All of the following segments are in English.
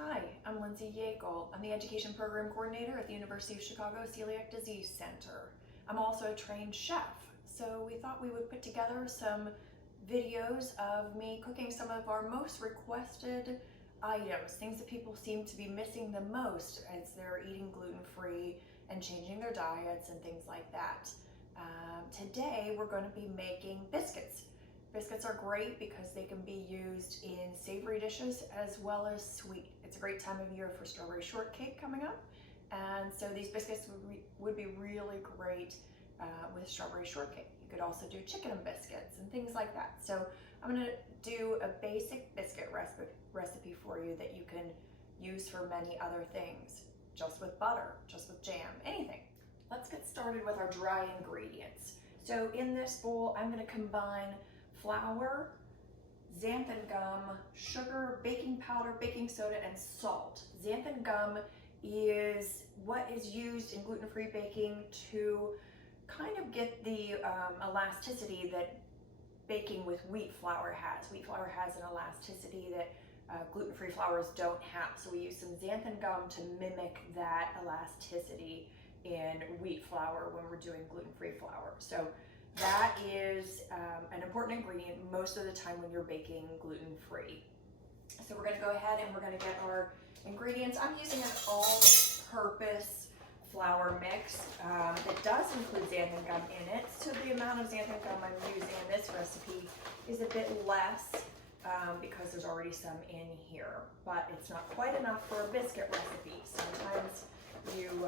Hi, I'm Lindsey Yeakle. I'm the Education Program Coordinator at the University of Chicago Celiac Disease Center. I'm also a trained chef, so we thought we would put together some videos of me cooking some of our most requested items, things that people seem to be missing the most as they're eating gluten-free and changing their diets and things like that. Today we're going to be making biscuits. Biscuits are great because they can be used in savory dishes as well as sweet. It's a great time of year for strawberry shortcake coming up, and so these biscuits would be really great with strawberry shortcake. You could also do chicken and biscuits and things like that. So I'm going to do a basic biscuit recipe for you that you can use for many other things, just with butter, just with jam, anything. Let's get started with our dry ingredients. So in this bowl, I'm going to combine flour, xanthan gum, sugar, baking powder, baking soda, and salt. Xanthan gum is what is used in gluten-free baking to kind of get the elasticity that baking with wheat flour has. Wheat flour has an elasticity that gluten-free flours don't have. So we use some xanthan gum to mimic that elasticity in wheat flour when we're doing gluten-free flour. So that is an important ingredient most of the time when you're baking gluten-free. So we're going to go ahead and we're going to get our ingredients. I'm using an all-purpose flour mix that does include xanthan gum in it. So the amount of xanthan gum I'm using in this recipe is a bit less because there's already some in here, but it's not quite enough for a biscuit recipe. Sometimes you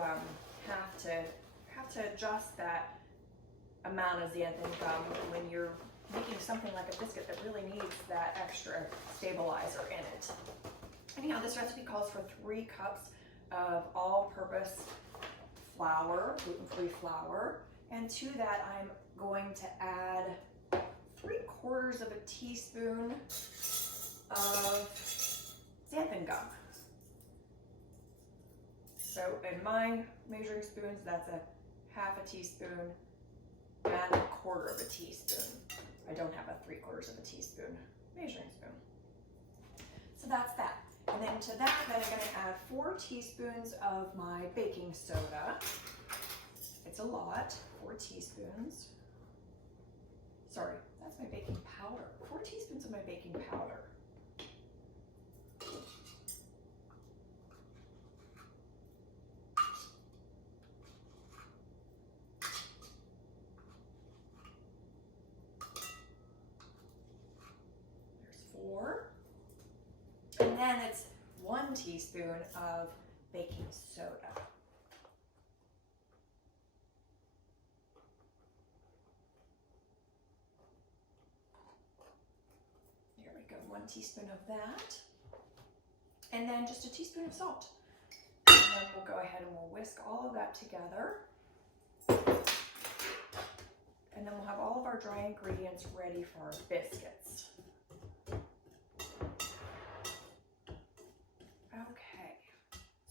have to adjust that amount of xanthan gum when you're making something like a biscuit that really needs that extra stabilizer in it. Anyhow, this recipe calls for 3 cups of all-purpose flour, gluten-free flour, and to that I'm going to add 3/4 of a teaspoon of xanthan gum. So in my measuring spoons, that's a 1/2 teaspoon and 1/4 of a teaspoon. I don't have a 3/4 of a teaspoon measuring spoon. So that's that. And then to that, then I'm going to add 4 teaspoons of my baking soda. It's a lot, 4 teaspoons. Sorry, that's my baking powder. 4 teaspoons of my baking powder. And then it's 1 teaspoon of baking soda. There we go, 1 teaspoon of that. And then just a teaspoon of salt. And then we'll go ahead and we'll whisk all of that together. And then we'll have all of our dry ingredients ready for our biscuits.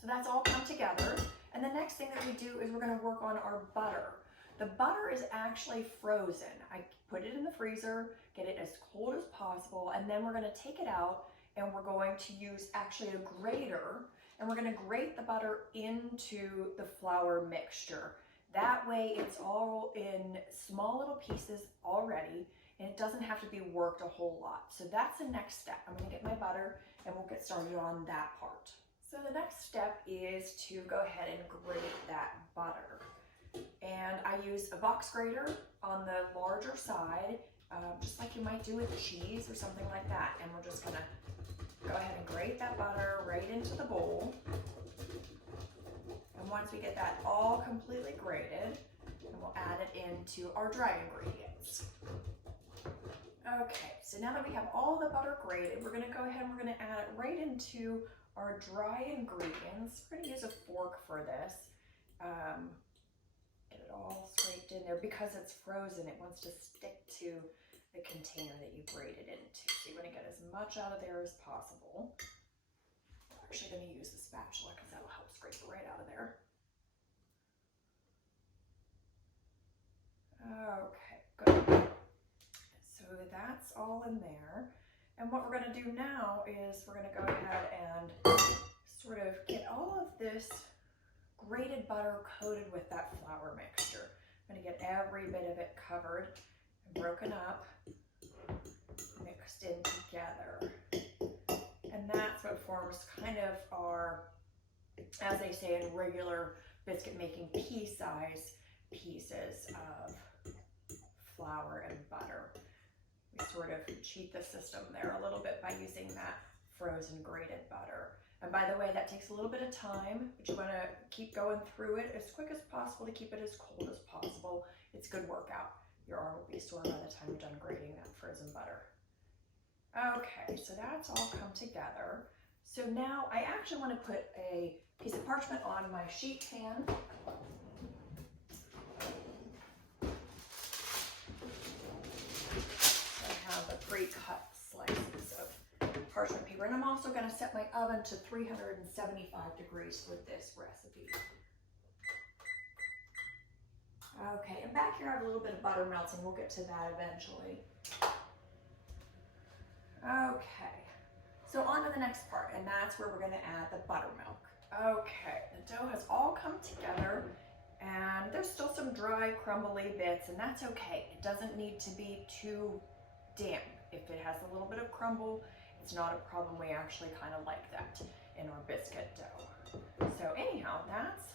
So that's all come together. And the next thing that we do is we're going to work on our butter. The butter is actually frozen. I put it in the freezer, get it as cold as possible, and then we're going to take it out and we're going to use actually a grater, and we're going to grate the butter into the flour mixture. That way it's all in small little pieces already, and it doesn't have to be worked a whole lot. So that's the next step. I'm going to get my butter and we'll get started on that part. So the next step is to go ahead and grate that butter. And I use a box grater on the larger side, just like you might do with cheese or something like that. And we're just gonna go ahead and grate that butter right into the bowl. And once we get that all completely grated, then we'll add it into our dry ingredients. Okay, so now that we have all the butter grated, we're gonna go ahead and we're gonna add it right into our dry ingredients. We're going to use a fork for this. Get it all scraped in there. Because it's frozen, it wants to stick to the container that you grated into. So you want to get as much out of there as possible. I'm actually going to use the spatula because that'll help scrape it right out of there. Okay, good. So that's all in there. And what we're going to do now is we're going to go ahead and this grated butter coated with that flour mixture. I'm going to get every bit of it covered and broken up, mixed in together. And that's what forms kind of our, as they say in regular biscuit making, pea-size pieces of flour and butter. We sort of cheat the system there a little bit by using that frozen grated butter. And by the way, that takes a little bit of time, but you want to keep going through it as quick as possible to keep it as cold as possible. It's a good workout. Your arm will be sore by the time you're done grating that frozen butter. Okay, so that's all come together. So now I actually want to put a piece of parchment on my sheet pan. I have the pre-cut slices of parchment paper, and I'm also going to set my oven to 375 degrees for this recipe. Okay, and back here I have a little bit of butter melting. We'll get to that eventually. Okay, so on to the next part, and that's where we're going to add the buttermilk. Okay, the dough has all come together, and there's still some dry, crumbly bits, and that's okay. It doesn't need to be too damp. If it has a little bit of crumble, it's not a problem. We actually kind of like that in our biscuit dough. So anyhow, that's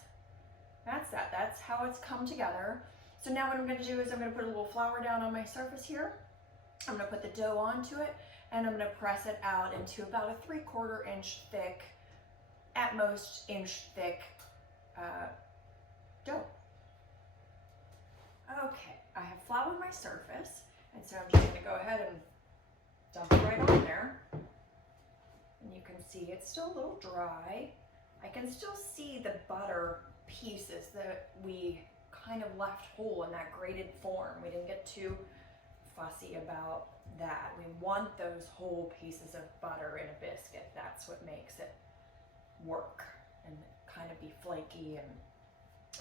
that. That's how it's come together. So now what I'm going to do is I'm going to put a little flour down on my surface here. I'm going to put the dough onto it, and I'm going to press it out into about a 3/4 inch thick, at most inch thick dough. Okay, I have flour on my surface, and so I'm just going to go ahead and dump it right on there. And you can see it's still a little dry. I can still see the butter pieces that we kind of left whole in that grated form. We didn't get too fussy about that. We want those whole pieces of butter in a biscuit. That's what makes it work and kind of be flaky and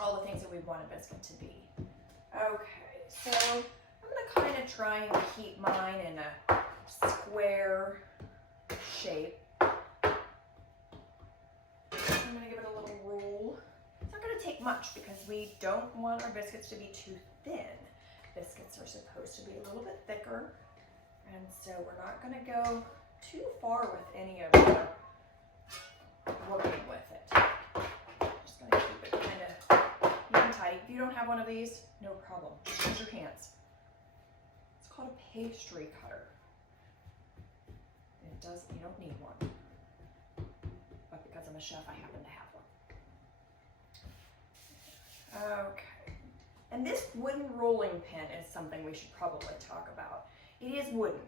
all the things that we want a biscuit to be. Okay, so I'm going to kind of try and keep mine in a square shape. I'm going to give it a little roll. It's not going to take much because we don't want our biscuits to be too thin. Biscuits are supposed to be a little bit thicker, and so we're not going to go too far with any of the working with it. Just going to keep it kind of neat and tight. If you don't have one of these, no problem. Just use your hands. It's called a pastry cutter. You don't need one, but because I'm a chef, I happen to have one. Okay, and this wooden rolling pin is something we should probably talk about. It is wooden.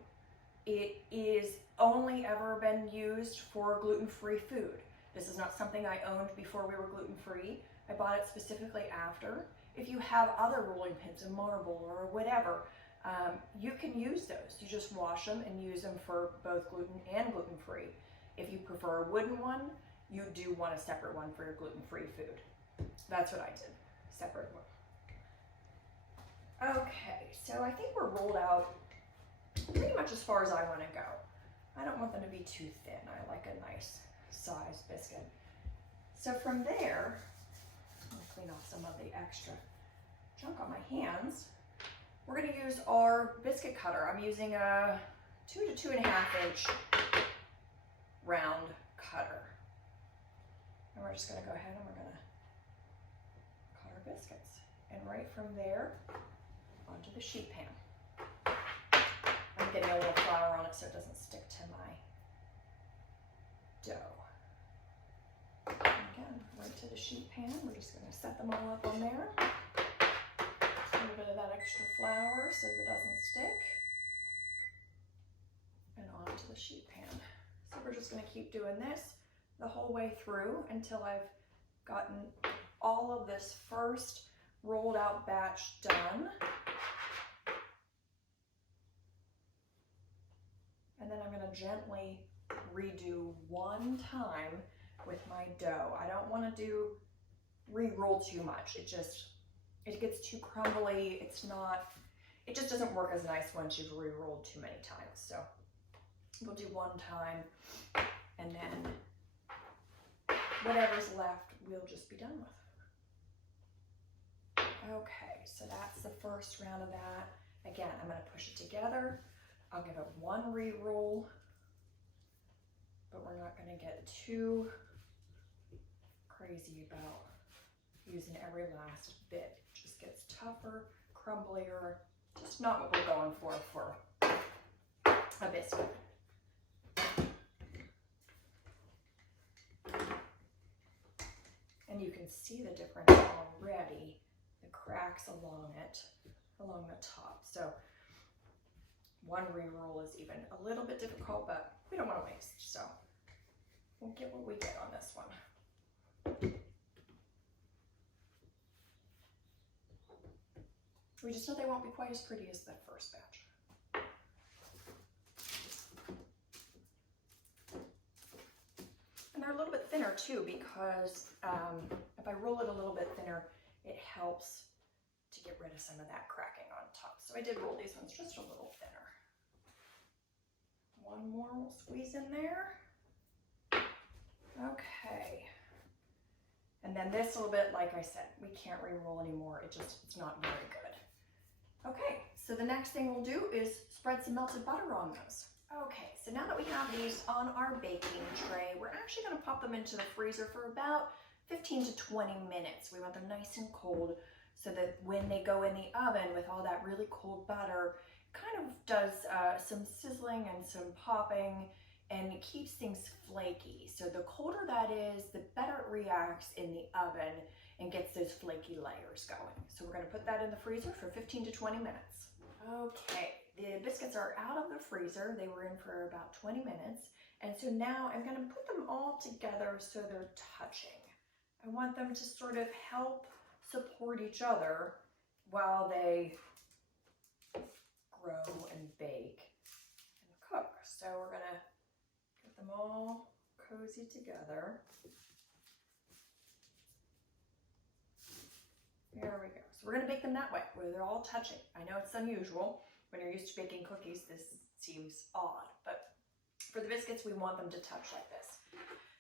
It is only ever been used for gluten-free food. This is not something I owned before we were gluten-free. I bought it specifically after. If you have other rolling pins, a marble or whatever, you can use those. You just wash them and use them for both gluten and gluten-free. If you prefer a wooden one, you do want a separate one for your gluten-free food. That's what I did, separate one. Okay, so I think we're rolled out pretty much as far as I want to go. I don't want them to be too thin. I like a nice size biscuit. So from there, I'm going to clean off some of the extra junk on my hands. We're going to use our biscuit cutter. I'm using a 2 to 2.5 inch round cutter. And we're just going to go ahead and we're going to cut our biscuits. And right from there onto the sheet pan. I'm getting a little flour on it so it doesn't stick to my dough. And again, right to the sheet pan. We're just going to set them all up on there. A little bit of that extra flour so that it doesn't stick. And onto the sheet pan. So we're just going to keep doing this the whole way through until I've gotten all of this first rolled out batch done. And then I'm going to gently redo one time with my dough. I don't want to re-roll too much. It gets too crumbly. It just doesn't work as nice once you've re-rolled too many times. So we'll do one time, and then whatever's left, we'll just be done with. Okay, so that's the first round of that. Again, I'm going to push it together. I'll give it one re-roll, but we're not going to get too crazy about using every last bit. It just gets tougher, crumblier, just not what we're going for a biscuit. And you can see the difference already, the cracks along the top. So one re-roll is even a little bit difficult, but we don't want to waste, so we'll get what we get on this one. We just know they won't be quite as pretty as the first batch. And they're a little bit thinner too, because if I roll it a little bit thinner, it helps to get rid of some of that cracking on top. So I did roll these ones just a little thinner. One more we'll squeeze in there. Okay. And then this little bit, like I said, we can't re-roll anymore. It's not very good. Okay, so the next thing we'll do is spread some melted butter on those. Okay, so now that we have these on our baking tray, we're actually going to pop them into the freezer for about 15 to 20 minutes. We want them nice and cold so that when they go in the oven with all that really cold butter, it kind of does some sizzling and some popping, and it keeps things flaky. So the colder that is, the better it reacts in the oven and gets those flaky layers going. So we're going to put that in the freezer for 15 to 20 minutes. Okay, the biscuits are out of the freezer. They were in for about 20 minutes. And so now I'm going to put them all together so they're touching. I want them to sort of help support each other while they grow and bake and cook. So we're going to get them all cozy together. There we go. So we're going to bake them that way, where they're all touching. I know it's unusual. When you're used to baking cookies, this seems odd, but for the biscuits, we want them to touch like this.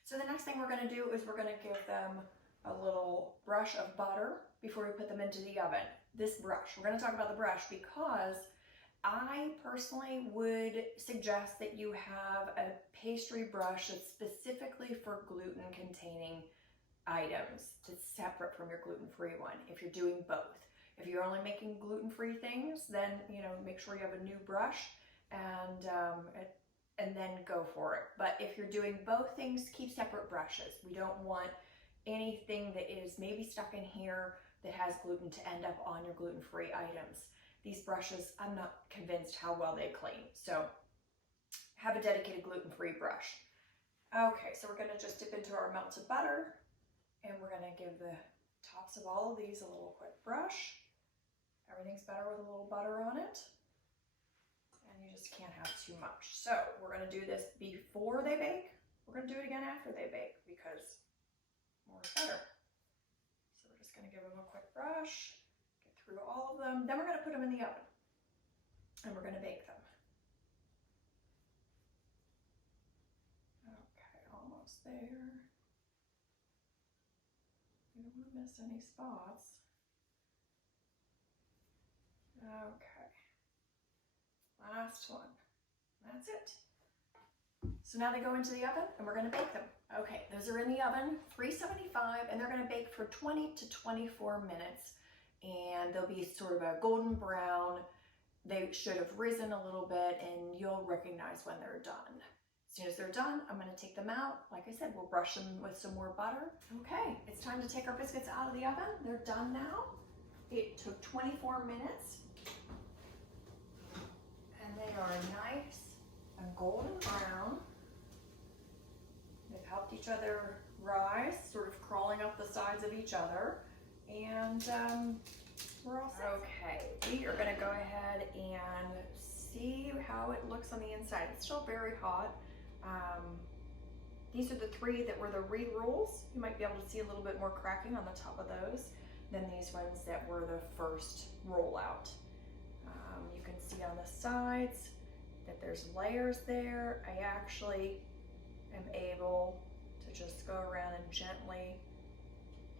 So the next thing we're going to do is we're going to give them a little brush of butter before we put them into the oven. This brush, we're going to talk about the brush because I personally would suggest that you have a pastry brush that's specifically for gluten-containing items, that's separate from your gluten-free one if you're doing both. If you're only making gluten-free things, then make sure you have a new brush and then go for it. But if you're doing both things, keep separate brushes. We don't want anything that is maybe stuck in here that has gluten to end up on your gluten-free items. These brushes, I'm not convinced how well they clean. So have a dedicated gluten-free brush. Okay, so we're going to just dip into our melted butter. And we're going to give the tops of all of these a little quick brush. Everything's better with a little butter on it. And you just can't have too much. So we're going to do this before they bake. We're going to do it again after they bake because more is better. So we're just going to give them a quick brush, get through all of them. Then we're going to put them in the oven. And we're going to bake them. Okay, almost there. You don't want to miss any spots. Okay. Last one. That's it. So now they go into the oven and we're going to bake them. Okay, those are in the oven, 375, and they're going to bake for 20 to 24 minutes. And they'll be sort of a golden brown. They should have risen a little bit and you'll recognize when they're done. As soon as they're done, I'm going to take them out. Like I said, we'll brush them with some more butter. Okay, it's time to take our biscuits out of the oven. They're done now. It took 24 minutes. And they are nice and golden brown. They've helped each other rise, sort of crawling up the sides of each other. And we're all set. Okay, we are going to go ahead and see how it looks on the inside. It's still very hot. These are the three that were the re-rolls. You might be able to see a little bit more cracking on the top of those than these ones that were the first rollout. You can see on the sides that there's layers there. I actually am able to just go around and gently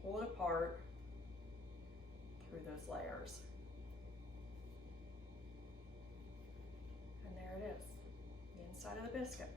pull it apart through those layers. And there it is, the inside of the biscuit.